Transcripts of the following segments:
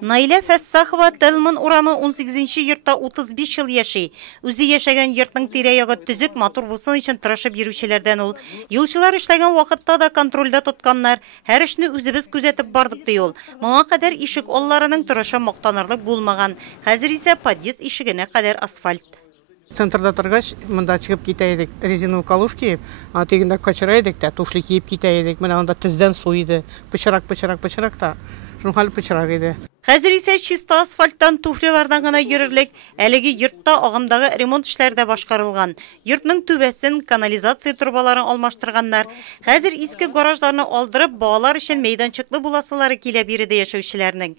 Наиля Фәссахова Тәлман урамы 18-нче йортта 35 ел яши. Үзе яшәгән йортның тирә-ягы төзек, матур булсын өчен тырышып йөрүчеләрдән ул. Юлчылар эшләгән вакытта да контрольдә тотканнар. Һәр эшне үзебез күзәтеп бардык ди ул. Моңа кадәр ишек алларының тырышы мактанырлык булмаган. Хәзер исә подъезд ишегенә кадәр асфальт. Центрда торгач, монда чыгып китә идек, резиновый калуш киеп, тегендә качыра идек тә, туфли киеп китә идек. Менә анда тездән су иде. Пычрак та. Шуның хәл пычрак иде. Хәзер исә чиста асфальттан туфлилардан гына йөрерлек. Әлеге йортта агымдагы ремонт эшләре дә башкарылган. Йортның түбәсен, канализация трубаларын алмаштырганнар. Хәзер иске гаражларны алдырып, балалар өчен мәйданчыклы буласылары килә биредә яшәүчеләрнең.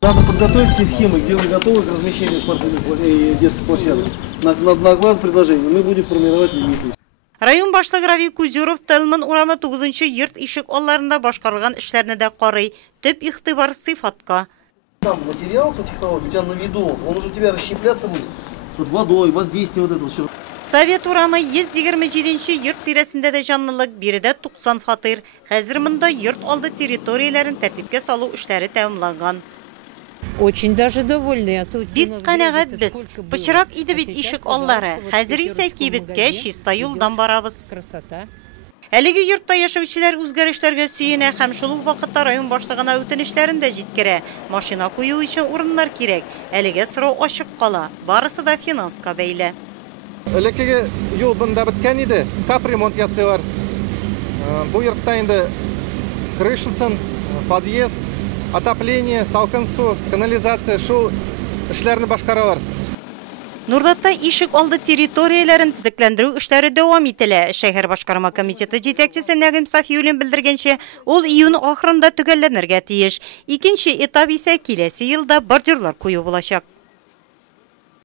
Надо подготовить все схемы, где вы готовы к размещению спортивных детских площадок. На главное предложение мы будем формировать лимиты. Район башлыгы Равил Кузюров Тәлман урамы 9-нчы йорт ишек алларында башкарылган эшләрне дә карый. Төп игътибар сыйфатка. Там материал по технологии у тебя на виду, он уже у тебя расщепляться будет. Тут водой, воздействие вот это все. Совет урамы 127-нче йорт тирәсендә дә җанлылык, биредә 90 фатир. Хәзер монда йорт алды территорияләрен тәртипкә салу эшләре тәмамланган. Очень даже довольны. Бик канәгать без. Пычрак иде бит ишек аллары. Хәзер исә кибеткә чиста юлдан барабыз. Әлеге йортта яшәүчеләр үзгәрешләргә сөенә һәм шул ук вакытта район башлыгына үтенечләрен дә җиткерә. Машина кую өчен урыннар кирәк. Әлегә сорау ачык кала. Барысы да финанска бәйле. Элекеге юл бында биткән иде. Капремонт ясыйлар. Бу йортта инде крышасын, подъезд, отопление, салкын су, канализация, шул эшләрне башкаралар. Нурдатта ишек алды территорияләрен төзекләндерү эшләре дәвам ителә. Шәһәр башкарма комитеты җитәкчесе Нәгыйм Сафиуллин белдергәнчә, ул июнь ахырында төгәлләнергә тиеш. Икенче этап исә киләсе елда бордюрлар кую булачак.